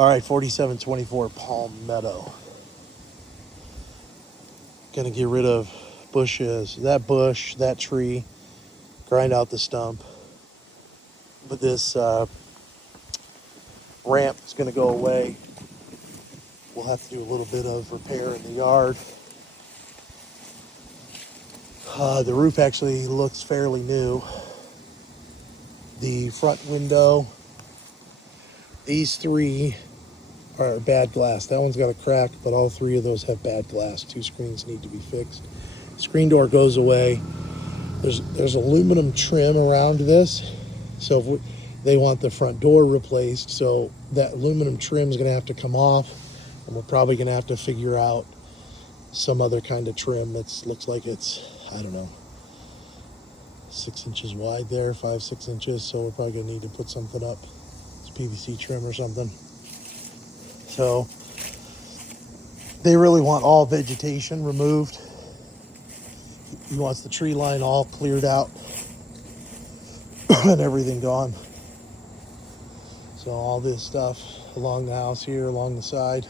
All right, 4724 palmetto. Gonna get rid of bushes, that bush, that tree, grind out the stump. But this ramp is gonna go away. We'll have to do a little bit of repair in the yard. The roof actually looks fairly new. The front window, these three are bad glass. That one's got a crack, but all three of those have bad glass. Two screens need to be fixed. Screen door goes away. There's aluminum trim around this, so if they want the front door replaced, so that aluminum trim is going to have to come off, and we're probably going to have to figure out some other kind of trim that looks like it's, I don't know, 6 inches wide there, 5-6 inches. So we're probably going to need to put something up. It's PVC trim or something. So they really want all vegetation removed. He wants the tree line all cleared out and everything gone. So all this stuff along the house here, along the side.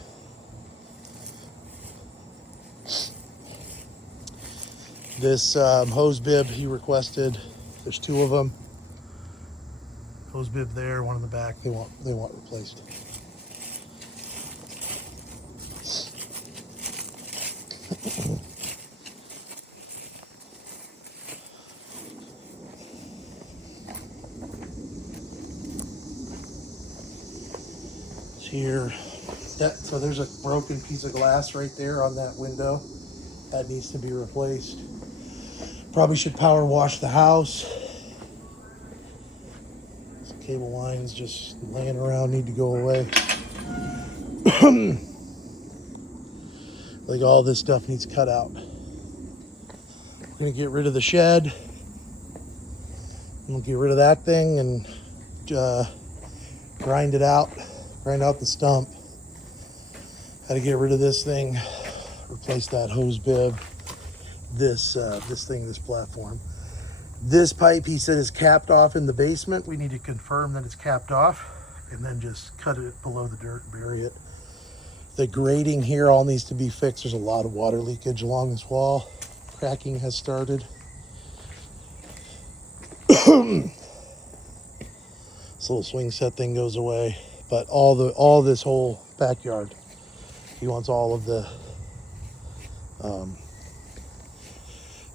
This hose bib he requested, there's two of them. Hose bib there, one in the back, they want replaced. Here, so there's a broken piece of glass right there on that window that needs to be replaced. Probably should power wash the house. Some cable lines just laying around need to go away. Like all this stuff needs cut out. We're gonna get rid of the shed. We'll get rid of that thing and grind it out. Grind out the stump. Had to get rid of this thing, replace that hose bib, this platform. This pipe, he said, is capped off in the basement. We need to confirm that it's capped off and then just cut it below the dirt and bury it. The grading here all needs to be fixed. There's a lot of water leakage along this wall. Cracking has started. This little swing set thing goes away. But all this whole backyard, he wants all of the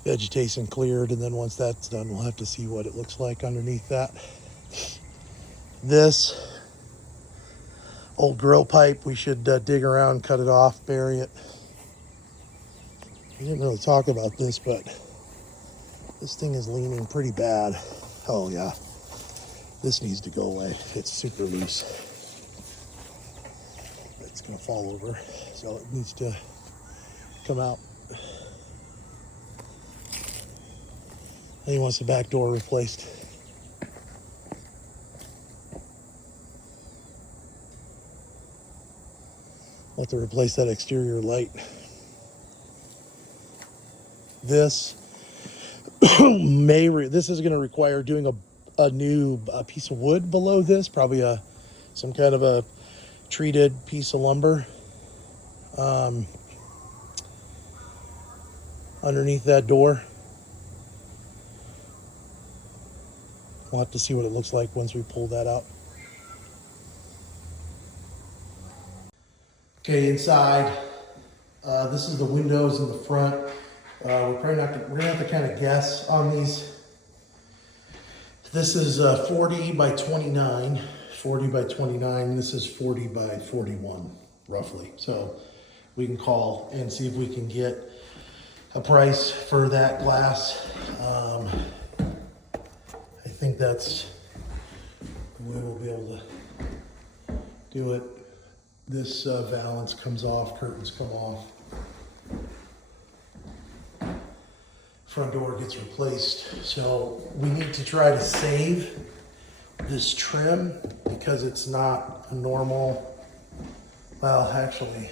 vegetation cleared, and then once that's done, we'll have to see what it looks like underneath that. This old grill pipe, we should dig around, cut it off, bury it. We didn't really talk about this, but this thing is leaning pretty bad. Oh yeah, this needs to go away. It's super loose. It's gonna fall over, so it needs to come out. And he wants the back door replaced. I'll have to replace that exterior light. This this is gonna require doing a new piece of wood below this, probably some kind of a treated piece of lumber underneath that door. We'll have to see what it looks like once we pull that out. Okay, inside, this is the windows in the front. We're gonna have to kind of guess on these. This is 40 by 29. 40 by 29, this is 40 by 41, roughly. So we can call and see if we can get a price for that glass. I think that's the way we'll be able to do it. This valance comes off, curtains come off. Front door gets replaced. So we need to try to save this trim because it's not a normal, well, actually,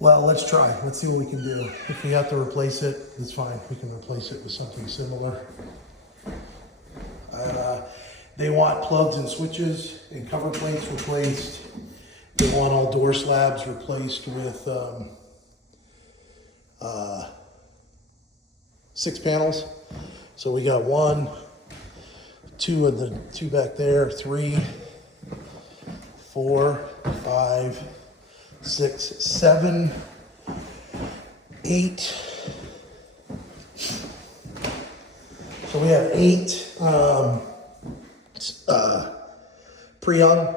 well, let's try. Let's see what we can do. If we have to replace it, it's fine. We can replace it with something similar. They want plugs and switches and cover plates replaced. They want all door slabs replaced with 6 panels. So we got 1, 2 of the 2 back there, 3, 4, 5, 6, 7, 8. So we have 8 pre-hung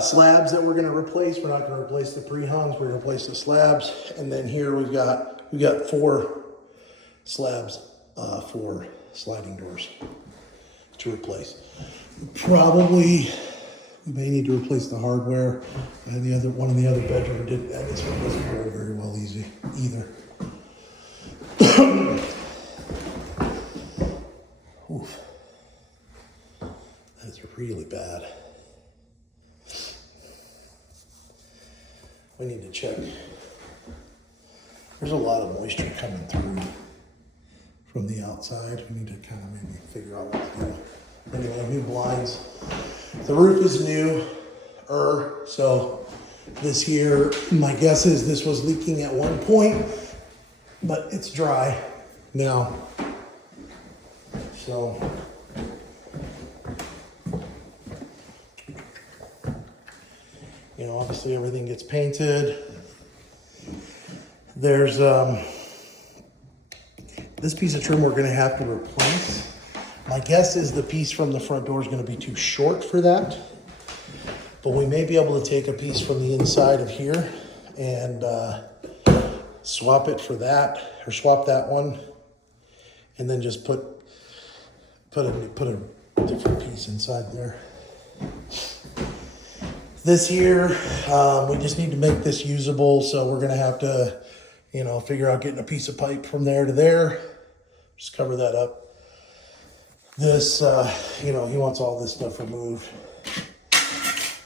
slabs that we're going to replace. We're not going to replace the pre-hungs. We're going to replace the slabs. And then here we've got 4 slabs for sliding doors to replace. Probably we may need to replace the hardware. And the other one in the other bedroom didn't. This one wasn't very, very well easy either. Oof. That is really bad. We need to check. There's a lot of moisture coming through from the outside. We need to kind of maybe figure out what to do. Anyway, new blinds. The roof is new, so this here, my guess is this was leaking at one point, but it's dry now. So, you know, obviously everything gets painted. There's this piece of trim we're going to have to replace. My guess is the piece from the front door is going to be too short for that, but we may be able to take a piece from the inside of here and swap it for that, or swap that one, and then just put a different piece inside there. This here, we just need to make this usable, so we're gonna have to, you know, figure out getting a piece of pipe from there to there. Just cover that up. This, you know, he wants all this stuff removed.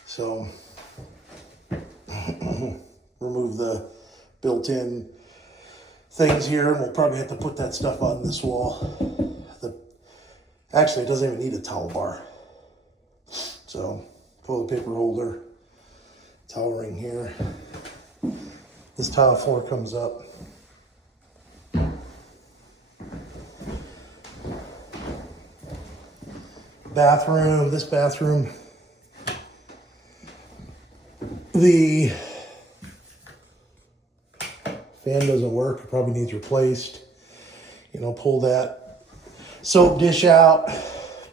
So, remove the built-in things here, and we'll probably have to put that stuff on this wall. Actually, it doesn't even need a towel bar. So, toilet paper holder, towel ring here. This tile floor comes up. Bathroom, this bathroom, the fan doesn't work, it probably needs replaced. You know, pull that soap dish out,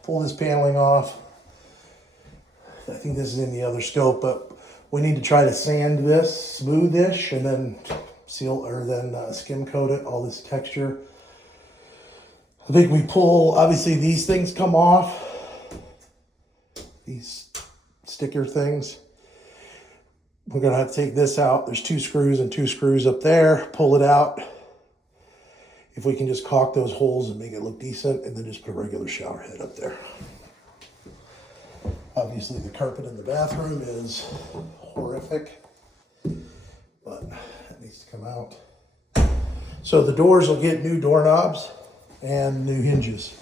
pull this paneling off. I think this is in the other scope, but we need to try to sand this, smoothish, and then seal, or then skim coat it, all this texture. I think we pull, obviously these things come off, these sticker things. We're gonna have to take this out. There's 2 screws and 2 screws up there, pull it out. If we can just caulk those holes and make it look decent, and then just put a regular shower head up there. Obviously the carpet in the bathroom is horrific, but it needs to come out. So the doors will get new doorknobs and new hinges.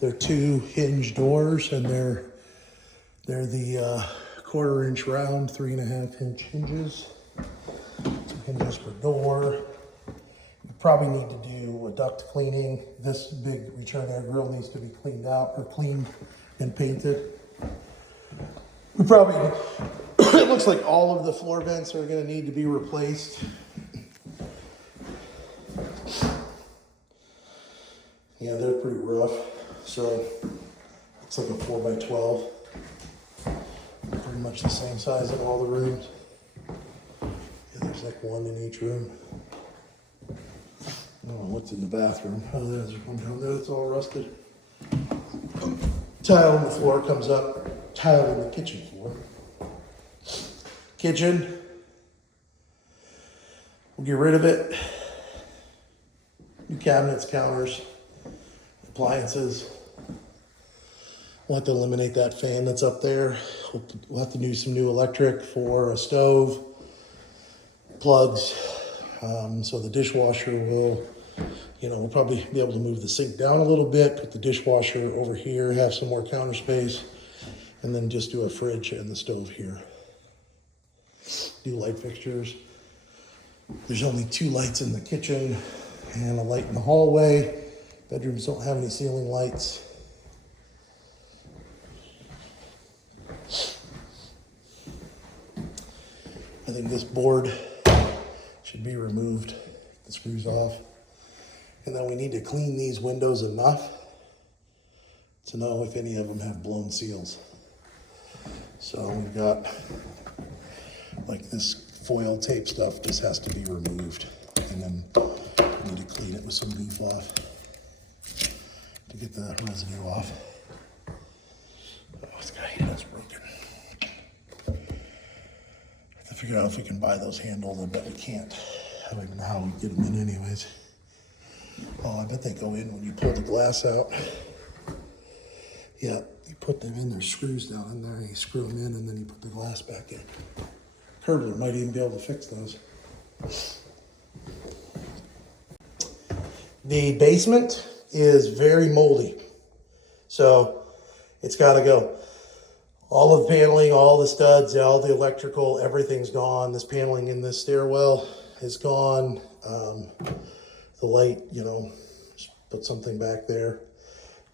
They're 2 hinge doors, and they're the 1/4 inch round, 3.5 inch hinges. 2 hinges per door. You probably need to do a duct cleaning. This big return air grill needs to be cleaned out, or cleaned and painted. We probably, it looks like all of the floor vents are gonna need to be replaced. Yeah, they're pretty rough. So it's like a 4x12. Pretty much the same size in all the rooms. Yeah, there's like 1 in each room. I don't know what's in the bathroom. Oh, there's one down there that's all rusted. Tile on the floor comes up. Tile in the kitchen floor. Kitchen. We'll get rid of it. New cabinets, counters, appliances. We'll have to eliminate that fan that's up there. We'll have to do some new electric for a stove, plugs. So the dishwasher will, we'll probably be able to move the sink down a little bit, put the dishwasher over here, have some more counter space, and then just do a fridge and the stove here. Do light fixtures. There's only 2 lights in the kitchen and a light in the hallway. Bedrooms don't have any ceiling lights. I think this board should be removed, the screws off. And then we need to clean these windows enough to know if any of them have blown seals. So we've got, like, this foil tape stuff just has to be removed. And then we need to clean it with some beef off to get the residue off. Oh, it's got a that's broken. I have to figure out if we can buy those handles. I bet we can't. I don't even know how we get them in anyways. Oh, I bet they go in when you pull the glass out. Yeah, you put them in, there's screws down in there, you screw them in, and then you put the glass back in. Curbler might even be able to fix those. The basement is very moldy, so it's got to go. All of the paneling, all the studs, all the electrical, everything's gone. This paneling in this stairwell is gone. The light, just put something back there.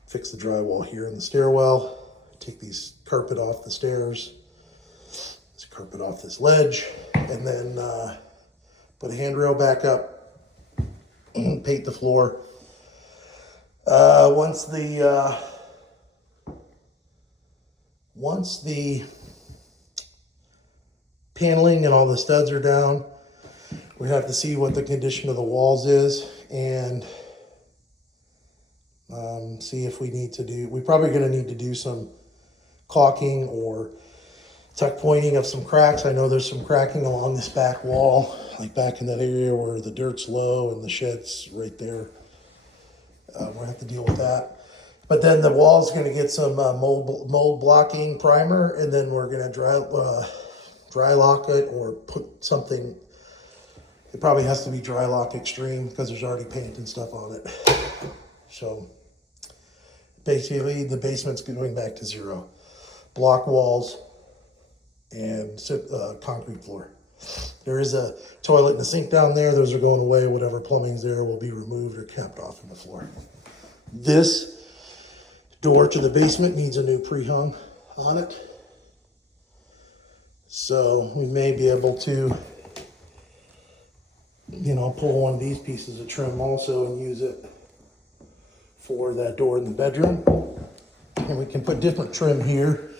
Fix the drywall here in the stairwell. Take these carpet off the stairs. This carpet off this ledge. And then put a handrail back up. Paint the floor. Once the paneling and all the studs are down, we have to see what the condition of the walls is and see if we need to do, we're probably going to need to do some caulking or tuck pointing of some cracks. I know there's some cracking along this back wall, like back in that area where the dirt's low and the shed's right there. We'll have to deal with that. But then the wall's going to get some mold blocking primer, and then we're going to dry lock it or put something. It probably has to be dry lock extreme because there's already paint and stuff on it. So basically the basement's going back to zero. Block walls and concrete floor. There is a toilet and a sink down there. Those are going away. Whatever plumbing's there will be removed or capped off in the floor. This door to the basement needs a new pre-hung on it. So we may be able to, pull one of these pieces of trim also and use it for that door in the bedroom. And we can put different trim here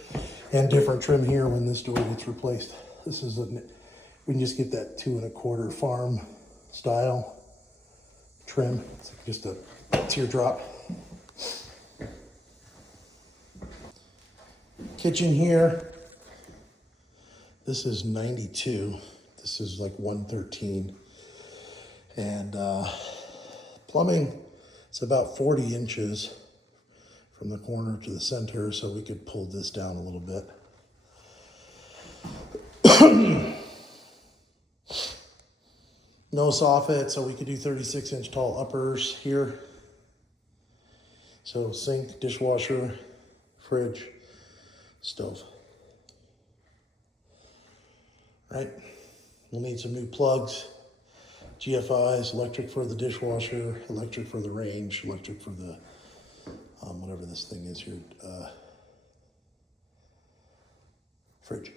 and different trim here when this door gets replaced. This is we can just get that 2 1/4 farm style trim. It's like just a teardrop. Kitchen here. This is 92. This is like 113. And plumbing, it's about 40 inches from the corner to the center, so we could pull this down a little bit. No soffit, so we could do 36-inch tall uppers here. So sink, dishwasher, fridge, stove. Right? We'll need some new plugs, GFIs, electric for the dishwasher, electric for the range, electric for the, whatever this thing is here, fridge.